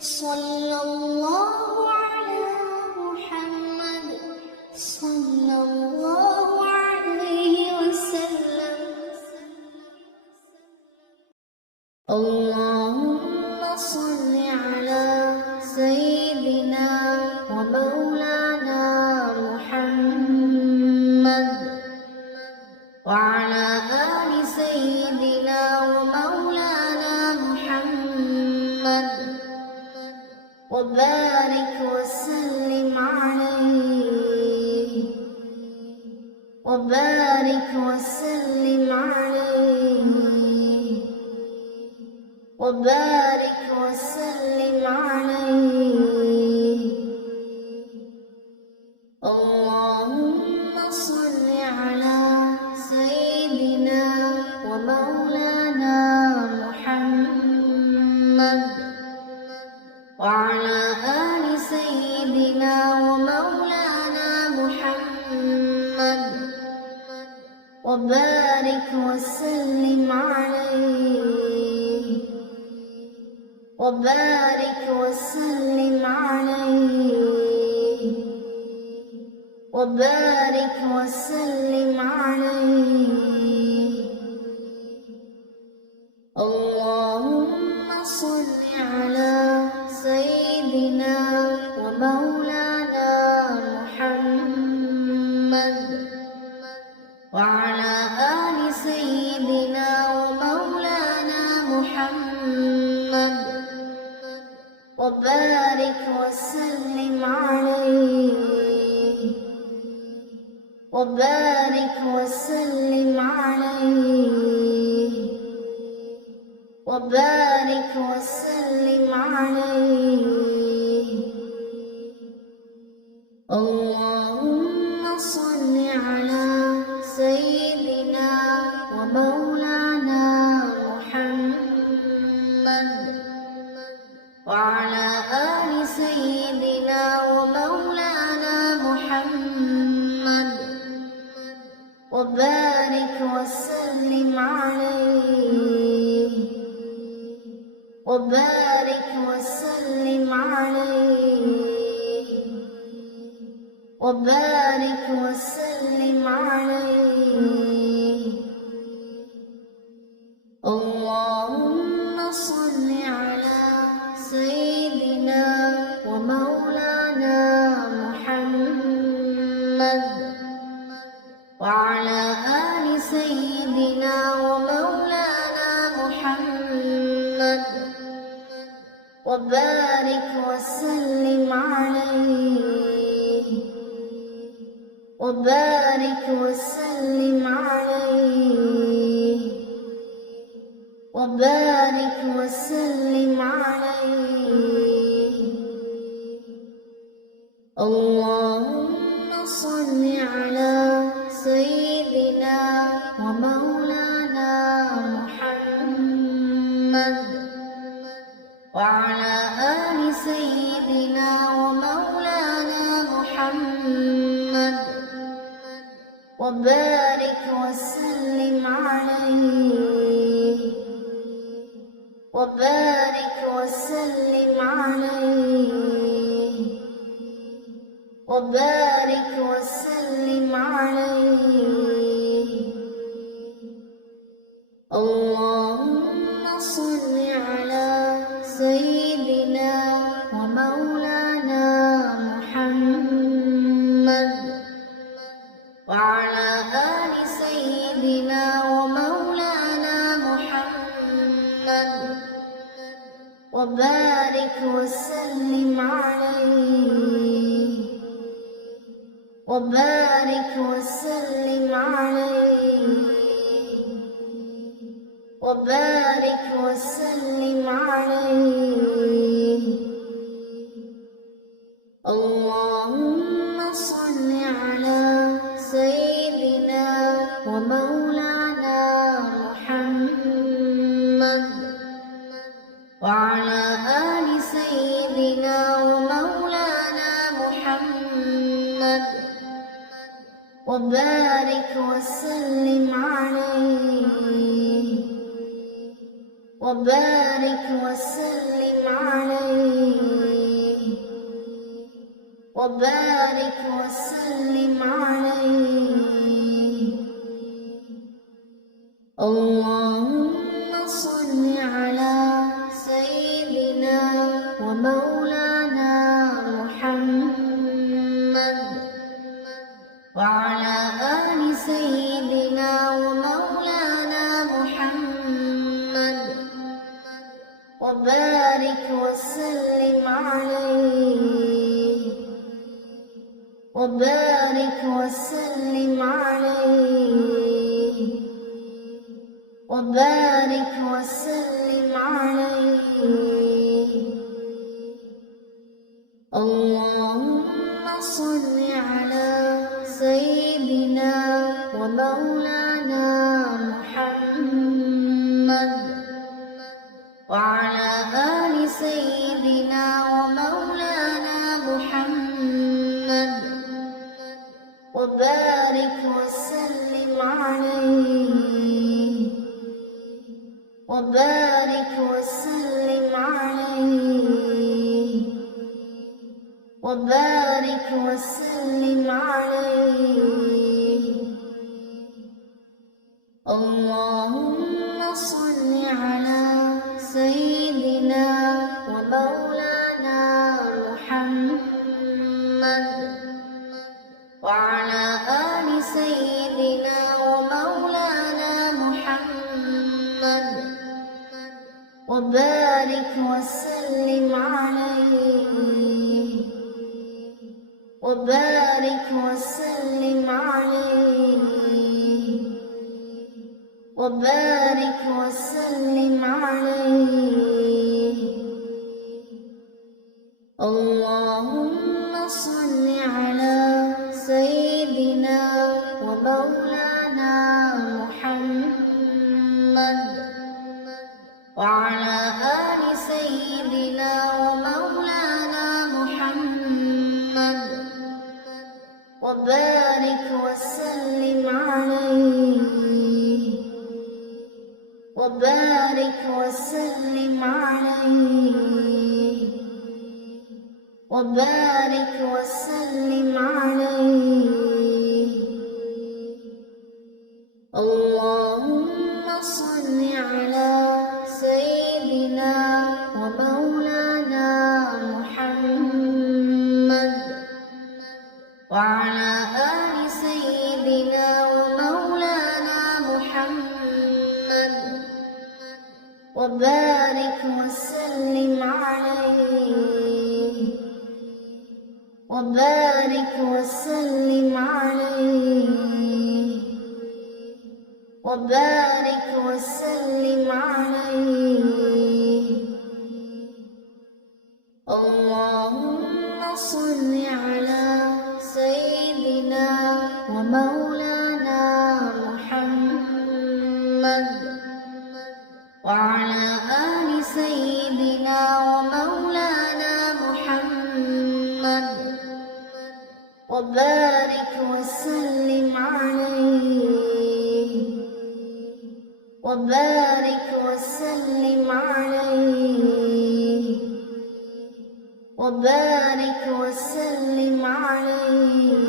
صلى الله على محمد صلى الله عليه وسلم. اللهم صل على سيدنا ومولانا محمد وعلى آل سيدنا ومولانا محمد وبارك وسلم عليه وبارك وسلم عليه وبارك وسلم عليه. اللهم صل على سيدنا ومولانا محمد وعلى آل سيدنا ومولانا محمد وبارك وسلم عليه وبارك وسلم عليه وبارك وسلم عليه. اللهم صل على سيدنا ومولانا محمد وعلى آل سيدنا ومولانا محمد وبارك وسلم عليه وبارك وسلم عليه وبارك وسلم عليه. اللهم صل على سيدنا ومولانا محمد وعلى آل سيدنا ومولانا محمد وبارك وسلم عليه وبارك وسلم عليه وبارك وسلم عليه. اللهم صل على سيدنا ومولانا محمد وعلى آل سيدنا ومولانا محمد وبارك وسلم عليه وبارك وسلم عليه وبارك وسلم عليه. اللهم صل على سيدنا ومولانا محمد وعلى آل سيدنا ومولانا محمد وبارك وسلم عليه وبارك وسلم عليه وبارك وسلم عليه. اللهم صل على سيدنا ومولانا محمد وعلى آل سيدنا ومولانا محمد وبارك وسلم عليه وبارك وسلم عليه وبارك وسلم عليه. اللهم صل على سيدنا ومولانا محمد وعلى آل سيدنا ومولانا محمد وبارك وسلم عليه وبارك وسلم عليه وبارك وسلم عليه. اللهم صل على سيدنا ومولانا محمد وعلى آل سيدنا ومولانا محمد وبارك وسلم عليه. وبارك وسلم عليه. وبارك وسلم عليه. اللهم صل على سيدنا ومولانا محمد وعلى آل سيدنا ومولانا محمد وبارك وسلم عليه. وبارك وسلم عليه. وبارك وسلم عليه. اللهم صل على سيدنا ومولانا محمد وعلى آل سيدنا ومولانا محمد وبارك وسلم عليه. وبارك وسلم عليه. وبارك وسلم عليه. اللهم صل على سيدنا ومولانا محمد وعلى آل سيدنا ومولانا محمد وبارك وسلم عليه. وبارك وسلم عليه. وبارك وسلم عليه. اللهم صل على سيدنا ومولانا محمد وعلى آل سيدنا ومولانا محمد وبارك وسلم عليه. وبارك وسلم عليه. وبارك وسلم عليه. اللهم صل على سيدنا ومولانا محمد وعلى آل سيدنا ومولانا محمد وبارك وسلم عليه. وبارك وسلم عليه. وبارك وسلم عليه.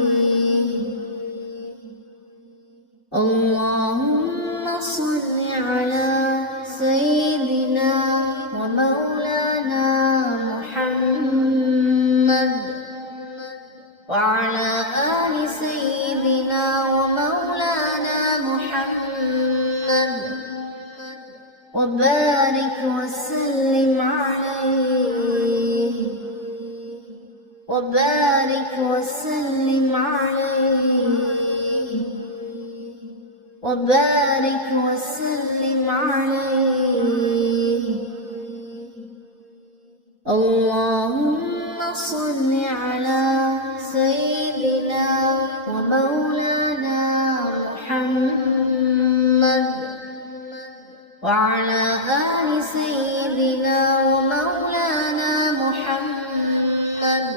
اللهم صل على سيدنا ومولانا محمد وعلى آل سيدنا ومولانا محمد وبارك وسلم عليه. وبارك وسلم عليه. وبارك وسلم عليه. اللهم صل على سيدنا ومولانا محمد وعلى آل سيدنا ومولانا محمد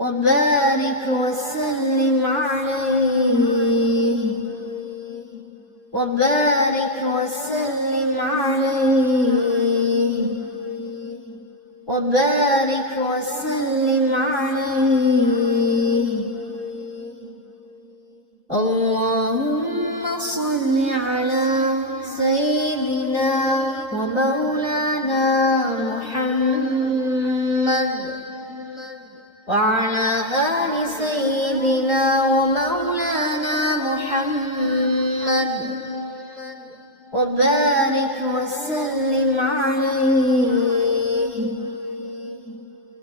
وبارك وسلم عليه. وبارك وسلم عليه. وبارك وسلم عليه. اللهم صل على سيدنا ومولانا محمد وعلى آل سيدنا ومولانا محمد وبارك وسلم عليه.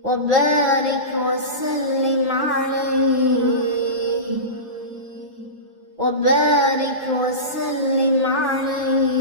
وبارك وسلم عليه. وبارك وسلم عليه.